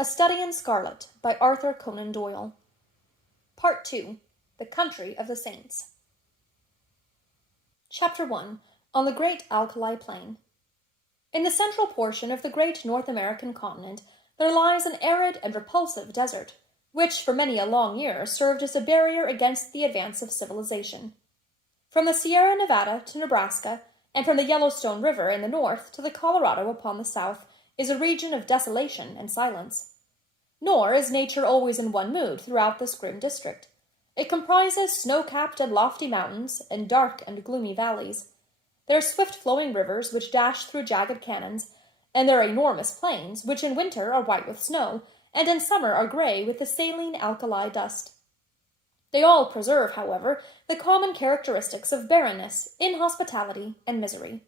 A Study in Scarlet by Arthur Conan Doyle. Part 2. The Country of the Saints. Chapter 1. On the Great Alkali Plain. In the central portion of the great North American continent there lies an arid and repulsive desert, which for many a long year served as a barrier against the advance of civilization. From the Sierra Nevada to Nebraska, and from the Yellowstone River in the north to the Colorado upon the south, is a region of desolation and silence. Nor is nature always in one mood throughout this grim district. It comprises snow-capped and lofty mountains, and dark and gloomy valleys. There are swift-flowing rivers which dash through jagged canyons, and there are enormous plains, which in winter are white with snow, and in summer are gray with the saline alkali dust. They all preserve, however, the common characteristics of barrenness, inhospitality, and misery.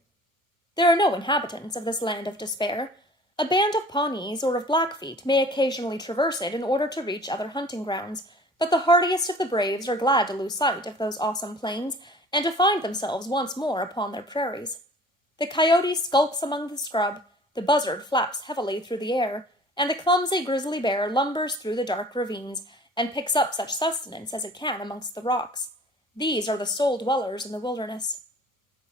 There are no inhabitants of this land of despair. A band of Pawnees or of Blackfeet may occasionally traverse it in order to reach other hunting grounds, but the hardiest of the braves are glad to lose sight of those awesome plains, and to find themselves once more upon their prairies. The coyote skulks among the scrub, the buzzard flaps heavily through the air, and the clumsy grizzly bear lumbers through the dark ravines, and picks up such sustenance as it can amongst the rocks. These are the sole dwellers in the wilderness.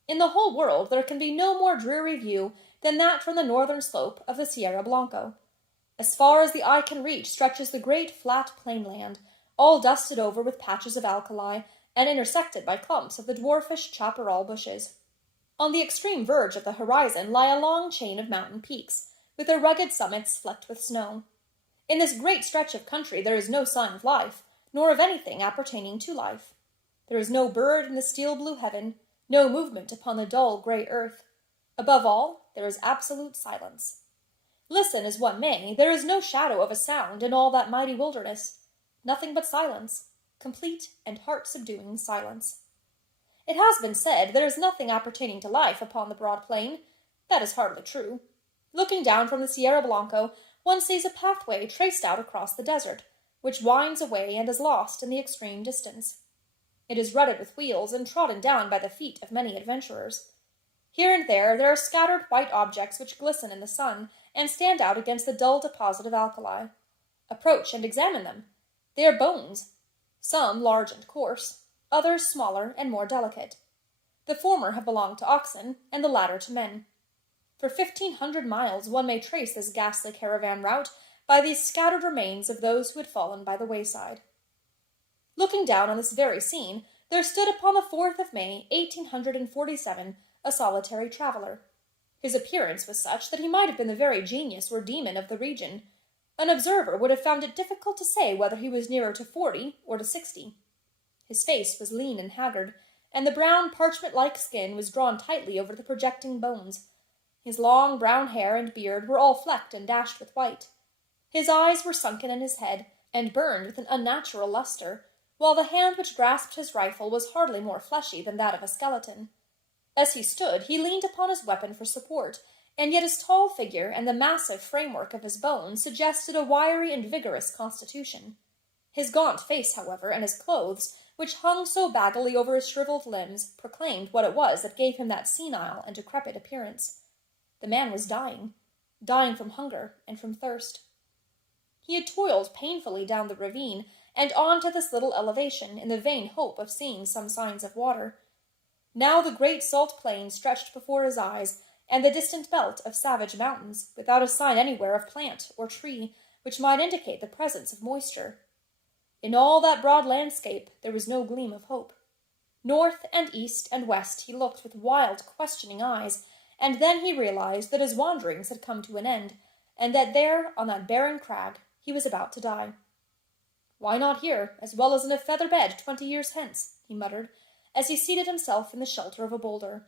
In the whole world there can be no more dreary view than that from the northern slope of the Sierra Blanco. As far as the eye can reach stretches the great flat plainland, all dusted over with patches of alkali, and intersected by clumps of the dwarfish chaparral bushes. On the extreme verge of the horizon lie a long chain of mountain peaks, with their rugged summits flecked with snow. In this great stretch of country there is no sign of life, nor of anything appertaining to life. There is no bird in the steel-blue heaven, no movement upon the dull grey earth. Above all, there is absolute silence. Listen as one may, there is no shadow of a sound in all that mighty wilderness. Nothing but silence, complete and heart-subduing silence. It has been said there is nothing appertaining to life upon the broad plain. That is hardly true. Looking down from the Sierra Blanco, one sees a pathway traced out across the desert, which winds away and is lost in the extreme distance. It is rutted with wheels and trodden down by the feet of many adventurers. Here and there are scattered white objects which glisten in the sun and stand out against the dull deposit of alkali. Approach and examine them. They are bones, some large and coarse, others smaller and more delicate. The former have belonged to oxen, and the latter to men. For 1,500 miles one may trace this ghastly caravan route by these scattered remains of those who had fallen by the wayside. Looking down on this very scene, there stood upon the 4th of May, 1847, a solitary traveller. His appearance was such that he might have been the very genius or demon of the region. An observer would have found it difficult to say whether he was nearer to 40 or to 60. His face was lean and haggard, and the brown parchment-like skin was drawn tightly over the projecting bones. His long brown hair and beard were all flecked and dashed with white. His eyes were sunken in his head, and burned with an unnatural lustre, while the hand which grasped his rifle was hardly more fleshy than that of a skeleton. As he stood, he leaned upon his weapon for support, and yet his tall figure and the massive framework of his bones suggested a wiry and vigorous constitution. His gaunt face, however, and his clothes, which hung so baggily over his shriveled limbs, proclaimed what it was that gave him that senile and decrepit appearance. The man was dying from hunger and from thirst. He had toiled painfully down the ravine and on to this little elevation in the vain hope of seeing some signs of water. Now the great salt plain stretched before his eyes, and the distant belt of savage mountains, without a sign anywhere of plant or tree which might indicate the presence of moisture. In all that broad landscape there was no gleam of hope. North and east and west he looked with wild, questioning eyes, and then he realized that his wanderings had come to an end, and that there, on that barren crag, he was about to die. "Why not here, as well as in a feather bed 20 years hence?" he muttered, as he seated himself in the shelter of a boulder.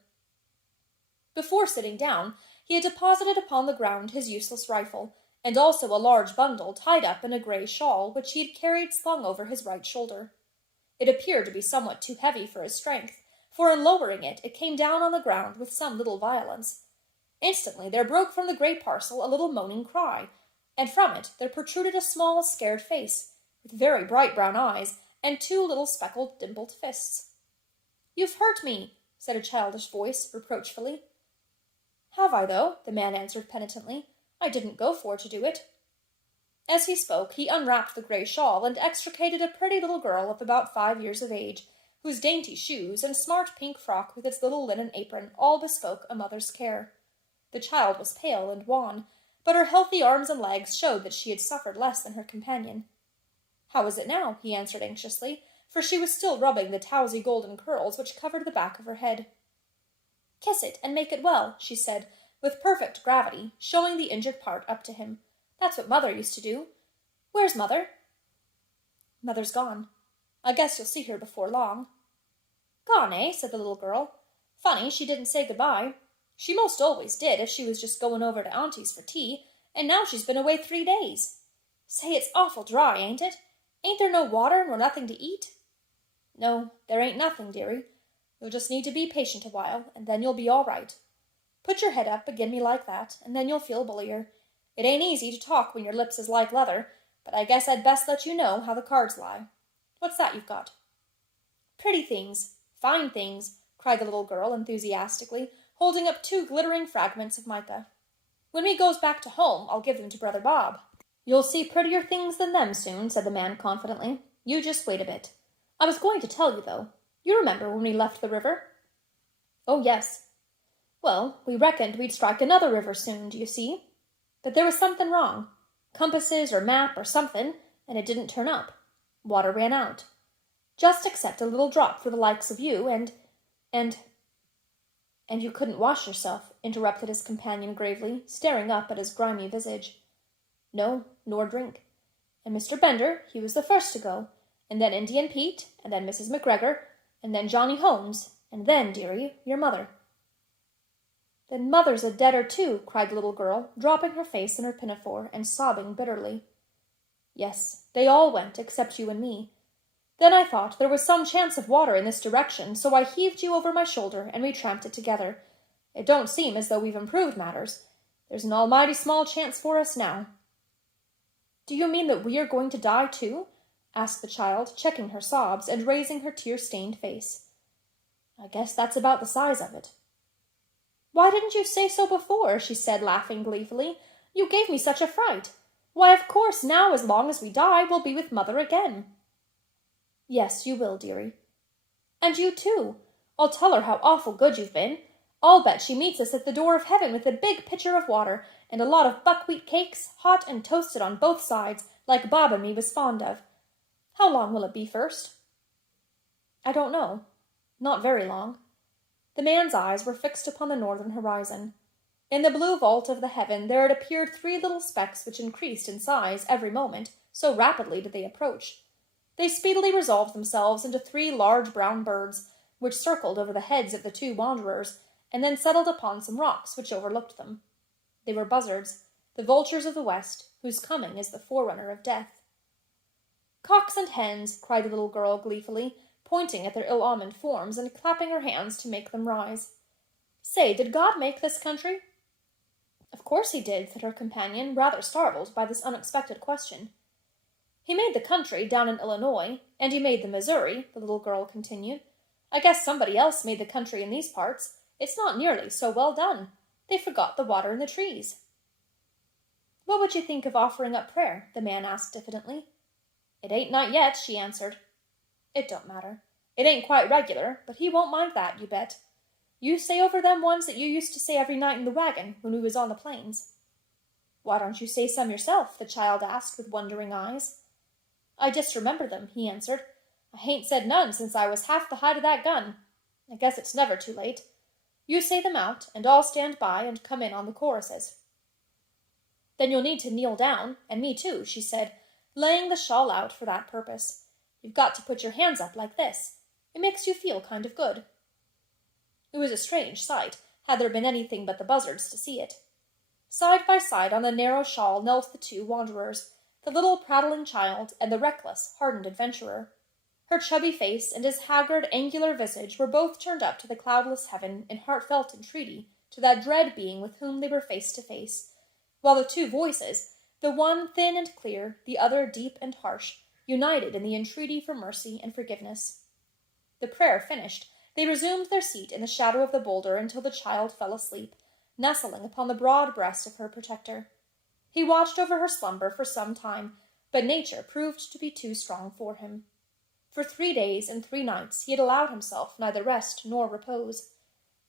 Before sitting down, he had deposited upon the ground his useless rifle, and also a large bundle tied up in a grey shawl which he had carried slung over his right shoulder. It appeared to be somewhat too heavy for his strength, for in lowering it, it came down on the ground with some little violence. Instantly there broke from the grey parcel a little moaning cry, and from it there protruded a small, scared face, with very bright brown eyes, and 2 little speckled, dimpled fists. "You've hurt me," said a childish voice, reproachfully. "Have I, though?" the man answered penitently. "I didn't go for to do it." As he spoke, he unwrapped the grey shawl and extricated a pretty little girl of about 5 years of age, whose dainty shoes and smart pink frock with its little linen apron all bespoke a mother's care. The child was pale and wan, but her healthy arms and legs showed that she had suffered less than her companion. "How is it now?" he answered anxiously, for she was still rubbing the towsy golden curls which covered the back of her head. "Kiss it and make it well," she said, with perfect gravity, showing the injured part up to him. "That's what Mother used to do. Where's Mother?" "Mother's gone. I guess you'll see her before long." "Gone, eh?" said the little girl. "Funny she didn't say goodbye. She most always did if she was just going over to Auntie's for tea, and now she's been away 3 days. Say, it's awful dry, ain't it? Ain't there no water nor nothing to eat?" "No, there ain't nothing, dearie. You'll just need to be patient a while, and then you'll be all right. Put your head up agin me like that, and then you'll feel bullier. It ain't easy to talk when your lips is like leather, but I guess I'd best let you know how the cards lie. What's that you've got?" "Pretty things, fine things," cried the little girl enthusiastically, holding up 2 glittering fragments of mica. "When we goes back to home, I'll give them to Brother Bob." "You'll see prettier things than them soon," said the man confidently. "You just wait a bit. I was going to tell you, though. You remember when we left the river?" "Oh, yes." "Well, we reckoned we'd strike another river soon, do you see? But there was something wrong. Compasses or map or something, and it didn't turn up. Water ran out. Just except a little drop for the likes of you, and you couldn't wash yourself," interrupted his companion gravely, staring up at his grimy visage. "No, nor drink. And Mr. Bender, he was the first to go, and then Indian Pete, and then Mrs. McGregor, and then Johnny Holmes, and then, dearie, your mother." "Then Mother's a deader too," cried the little girl, dropping her face in her pinafore and sobbing bitterly. "Yes, they all went except you and me. Then I thought there was some chance of water in this direction, so I heaved you over my shoulder and we tramped it together. It don't seem as though we've improved matters. There's an almighty small chance for us now." "Do you mean that we are going to die too?" asked the child, checking her sobs and raising her tear-stained face. "I guess that's about the size of it." "Why didn't you say so before?" she said, laughing gleefully. "You gave me such a fright. Why, of course, now as long as we die, we'll be with Mother again." "Yes, you will, dearie." "And you too. I'll tell her how awful good you've been. I'll bet she meets us at the door of heaven with a big pitcher of water and a lot of buckwheat cakes, hot and toasted on both sides, like Bob and me was fond of. How long will it be first?" "I don't know. Not very long." The man's eyes were fixed upon the northern horizon. In the blue vault of the heaven there had appeared 3 little specks which increased in size every moment, so rapidly did they approach. They speedily resolved themselves into 3 large brown birds, which circled over the heads of the 2 wanderers, and then settled upon some rocks which overlooked them. They were buzzards, the vultures of the west, whose coming is the forerunner of death. "Cocks and hens," cried the little girl gleefully, pointing at their ill-omened forms and clapping her hands to make them rise. "Say, did God make this country?" "Of course he did," said her companion, rather startled by this unexpected question. "He made the country down in Illinois, and he made the Missouri," the little girl continued. "I guess somebody else made the country in these parts. It's not nearly so well done. They forgot the water in the trees." "What would you think of offering up prayer?" the man asked diffidently. "It ain't night yet," she answered. "It don't matter. It ain't quite regular, but he won't mind that, you bet. You say over them ones that you used to say every night in the wagon when we was on the plains." "Why don't you say some yourself?" the child asked with wondering eyes. "I just remember them," he answered. "I hain't said none since I was half the height of that gun. I guess it's never too late. You say them out, and I'll stand by and come in on the choruses." "Then you'll need to kneel down, and me too," she said, laying the shawl out for that purpose. "You've got to put your hands up like this. It makes you feel kind of good." It was a strange sight, had there been anything but the buzzards to see it. Side by side on the narrow shawl knelt the 2 wanderers, the little prattling child and the reckless, hardened adventurer. Her chubby face and his haggard, angular visage were both turned up to the cloudless heaven in heartfelt entreaty to that dread being with whom they were face to face, while the 2 voices, the one thin and clear, the other deep and harsh, united in the entreaty for mercy and forgiveness. The prayer finished, they resumed their seat in the shadow of the boulder until the child fell asleep, nestling upon the broad breast of her protector. He watched over her slumber for some time, but nature proved to be too strong for him. For 3 days and 3 nights he had allowed himself neither rest nor repose.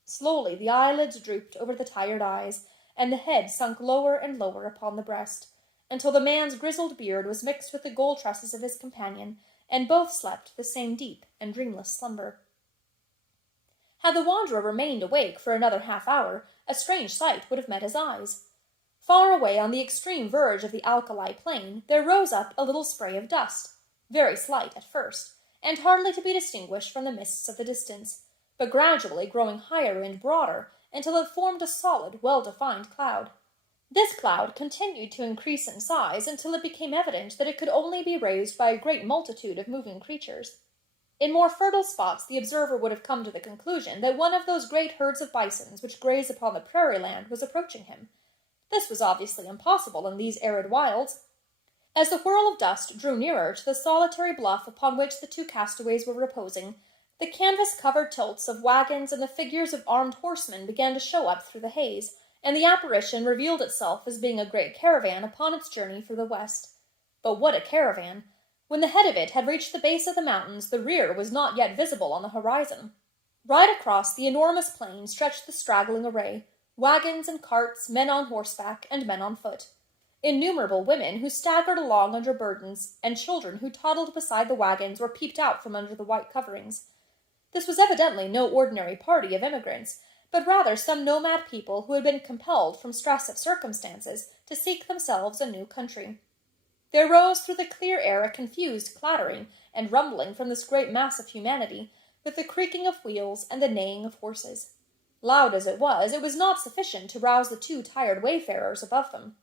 Slowly the eyelids drooped over the tired eyes, and the head sunk lower and lower upon the breast, until the man's grizzled beard was mixed with the gold tresses of his companion, and both slept the same deep and dreamless slumber. Had the wanderer remained awake for another half-hour, a strange sight would have met his eyes. Far away on the extreme verge of the alkali plain there rose up a little spray of dust, very slight at first, and hardly to be distinguished from the mists of the distance, but gradually growing higher and broader until it formed a solid, well-defined cloud. This cloud continued to increase in size until it became evident that it could only be raised by a great multitude of moving creatures. In more fertile spots the observer would have come to the conclusion that one of those great herds of bisons which graze upon the prairie land was approaching him. This was obviously impossible in these arid wilds. As the whirl of dust drew nearer to the solitary bluff upon which the two castaways were reposing, the canvas-covered tilts of wagons and the figures of armed horsemen began to show up through the haze, and the apparition revealed itself as being a great caravan upon its journey for the west. But what a caravan! When the head of it had reached the base of the mountains, the rear was not yet visible on the horizon. Right across the enormous plain stretched the straggling array, wagons and carts, men on horseback, and men on foot. Innumerable women who staggered along under burdens, and children who toddled beside the wagons or peeped out from under the white coverings. This was evidently no ordinary party of immigrants, but rather some nomad people who had been compelled from stress of circumstances to seek themselves a new country. There rose through the clear air a confused clattering and rumbling from this great mass of humanity, with the creaking of wheels and the neighing of horses. Loud as it was not sufficient to rouse the 2 tired wayfarers above them.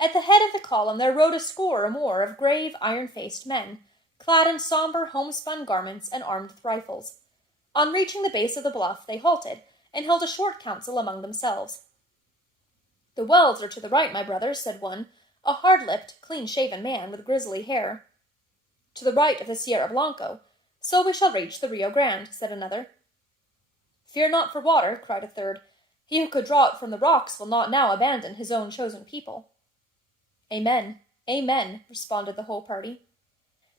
At the head of the column there rode a score or more of grave, iron-faced men, clad in somber homespun garments and armed with rifles. On reaching the base of the bluff they halted, and held a short council among themselves. "The wells are to the right, my brothers," said one, a hard-lipped, clean-shaven man with grizzly hair. "To the right of the Sierra Blanco, so we shall reach the Rio Grande," said another. "Fear not for water," cried a third. "He who could draw it from the rocks will not now abandon his own chosen people." "Amen, amen," responded the whole party.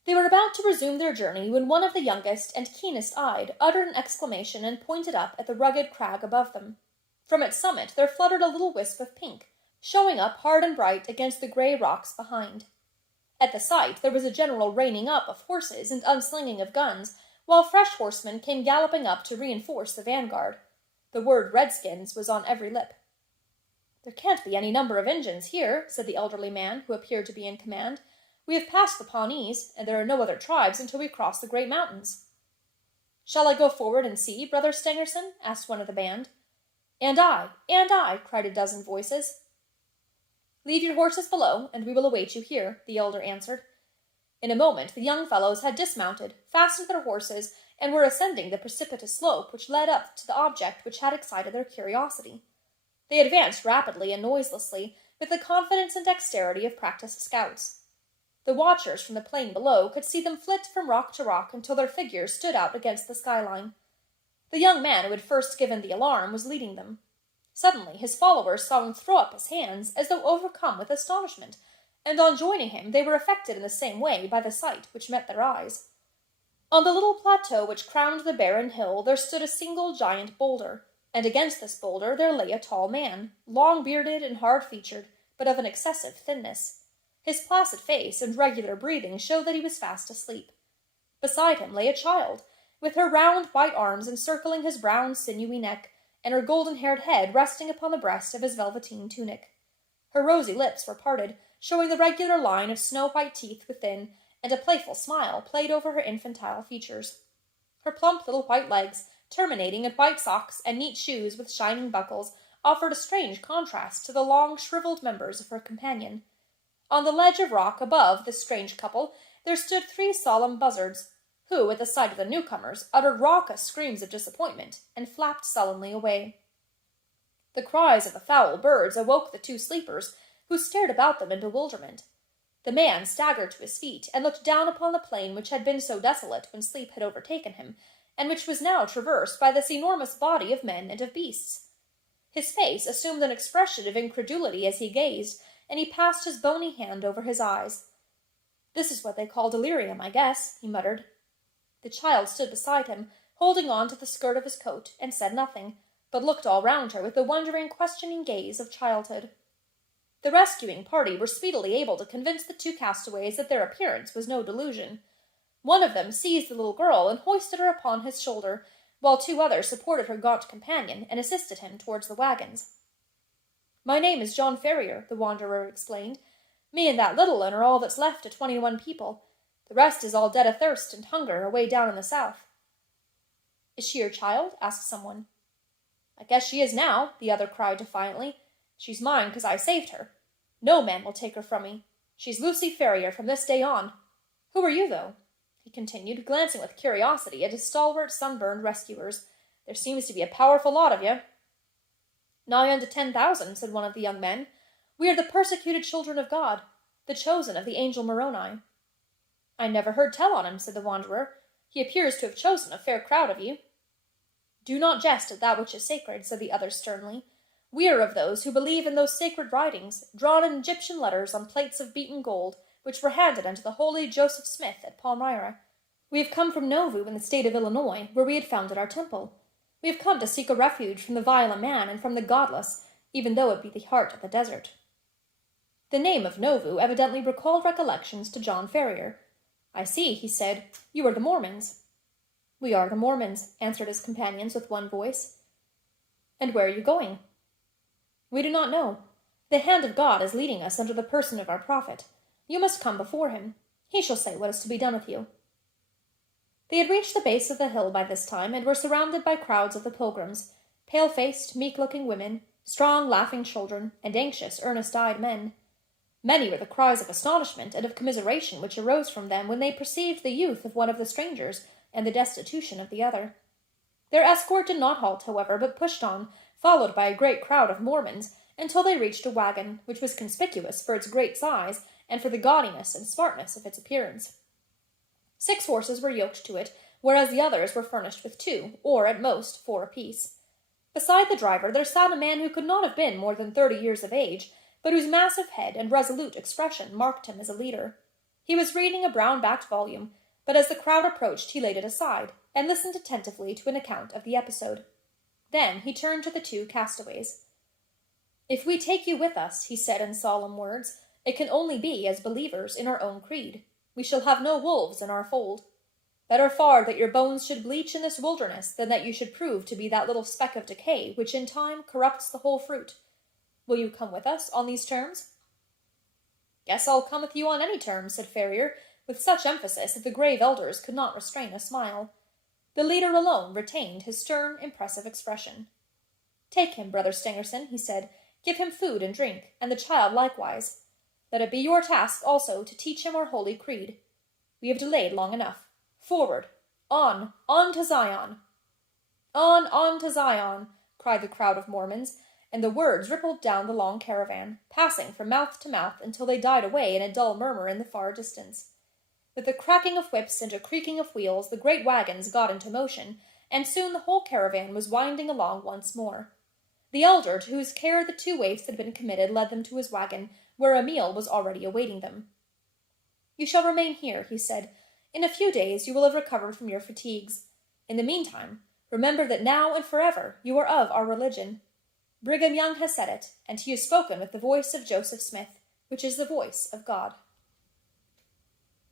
They were about to resume their journey when one of the youngest and keenest-eyed uttered an exclamation and pointed up at the rugged crag above them. From its summit there fluttered a little wisp of pink, showing up hard and bright against the grey rocks behind. At the sight there was a general reining up of horses and unslinging of guns, while fresh horsemen came galloping up to reinforce the vanguard. The word Redskins was on every lip. "There can't be any number of Injuns here," said the elderly man, who appeared to be in command. "We have passed the Pawnees, and there are no other tribes until we cross the great mountains." "Shall I go forward and see, Brother Stangerson?" asked one of the band. And I," cried a dozen voices. "Leave your horses below, and we will await you here," the elder answered. In a moment the young fellows had dismounted, fastened their horses, and were ascending the precipitous slope which led up to the object which had excited their curiosity. They advanced rapidly and noiselessly, with the confidence and dexterity of practiced scouts. The watchers from the plain below could see them flit from rock to rock until their figures stood out against the skyline. The young man who had first given the alarm was leading them. Suddenly his followers saw him throw up his hands as though overcome with astonishment, and on joining him they were affected in the same way by the sight which met their eyes. On the little plateau which crowned the barren hill there stood a single giant boulder, and against this boulder there lay a tall man, long-bearded and hard-featured, but of an excessive thinness. His placid face and regular breathing showed that he was fast asleep. Beside him lay a child, with her round white arms encircling his brown sinewy neck, and her golden-haired head resting upon the breast of his velveteen tunic. Her rosy lips were parted, showing the regular line of snow-white teeth within, and a playful smile played over her infantile features. Her plump little white legs, terminating in white socks and neat shoes with shining buckles, offered a strange contrast to the long, shriveled members of her companion. On the ledge of rock above this strange couple there stood 3 solemn buzzards, who, at the sight of the newcomers, uttered raucous screams of disappointment, and flapped sullenly away. The cries of the foul birds awoke the 2 sleepers, who stared about them in bewilderment. The man staggered to his feet, and looked down upon the plain which had been so desolate when sleep had overtaken him, and which was now traversed by this enormous body of men and of beasts. His face assumed an expression of incredulity as he gazed, and he passed his bony hand over his eyes. "This is what they call delirium, I guess," he muttered. The child stood beside him, holding on to the skirt of his coat, and said nothing, but looked all round her with the wondering, questioning gaze of childhood. The rescuing party were speedily able to convince the two castaways that their appearance was no delusion. One of them seized the little girl and hoisted her upon his shoulder, while two others supported her gaunt companion and assisted him towards the wagons. "My name is John Ferrier," the wanderer explained. "Me and that little un are all that's left of 21 people. The rest is all dead of thirst and hunger away down in the south." "Is she your child?" asked someone. "I guess she is now," the other cried defiantly. "She's mine 'cause I saved her. No man will take her from me. She's Lucy Ferrier from this day on. Who are you, though?" he continued, glancing with curiosity at his stalwart, sunburned rescuers. "There seems to be a powerful lot of you." "Nigh unto 10,000, said one of the young men. "We are the persecuted children of God, the chosen of the angel Moroni." "I never heard tell on him," said the wanderer. "He appears to have chosen a fair crowd of you." "Do not jest at that which is sacred," said the other sternly. "We are of those who believe in those sacred writings, drawn in Egyptian letters on plates of beaten gold, which were handed unto the holy Joseph Smith at Palmyra. We have come from Nauvoo in the state of Illinois, where we had founded our temple. We have come to seek a refuge from the vile man and from the godless, even though it be the heart of the desert." The name of Nauvoo evidently recalled recollections to John Ferrier. "I see," he said, "you are the Mormons." "We are the Mormons," answered his companions with one voice. "And where are you going?" "We do not know. The hand of God is leading us under the person of our prophet. You must come before him. He shall say what is to be done with you." They had reached the base of the hill by this time, and were surrounded by crowds of the pilgrims, pale-faced, meek-looking women, strong, laughing children, and anxious, earnest-eyed men. Many were the cries of astonishment and of commiseration which arose from them when they perceived the youth of one of the strangers and the destitution of the other. Their escort did not halt, however, but pushed on, followed by a great crowd of Mormons, until they reached a wagon, which was conspicuous for its great size and for the gaudiness and smartness of its appearance. 6 horses were yoked to it, whereas the others were furnished with 2, or at most 4 apiece. Beside the driver there sat a man who could not have been more than 30 years of age, but whose massive head and resolute expression marked him as a leader. He was reading a brown-backed volume, but as the crowd approached he laid it aside, and listened attentively to an account of the episode. Then he turned to the 2 castaways. "If we take you with us," he said in solemn words, "it can only be as believers in our own creed. We shall have no wolves in our fold. Better far that your bones should bleach in this wilderness than that you should prove to be that little speck of decay which in time corrupts the whole fruit. Will you come with us on these terms?" "Guess I'll come with you on any terms," said Ferrier, with such emphasis that the grave elders could not restrain a smile. The leader alone retained his stern, impressive expression. "Take him, Brother Stangerson," he said. "Give him food and drink, and the child likewise. Let it be your task also to teach him our holy creed. We have delayed long enough. Forward! On! On to Zion!" On to Zion!" cried the crowd of Mormons, and the words rippled down the long caravan, passing from mouth to mouth until they died away in a dull murmur in the far distance. With a cracking of whips and a creaking of wheels, the great wagons got into motion, and soon the whole caravan was winding along once more. The elder to whose care the 2 waifs had been committed led them to his wagon, where a meal was already awaiting them. "You shall remain here," he said. "In a few days you will have recovered from your fatigues. In the meantime, remember that now and forever you are of our religion. Brigham Young has said it, and he has spoken with the voice of Joseph Smith, which is the voice of God."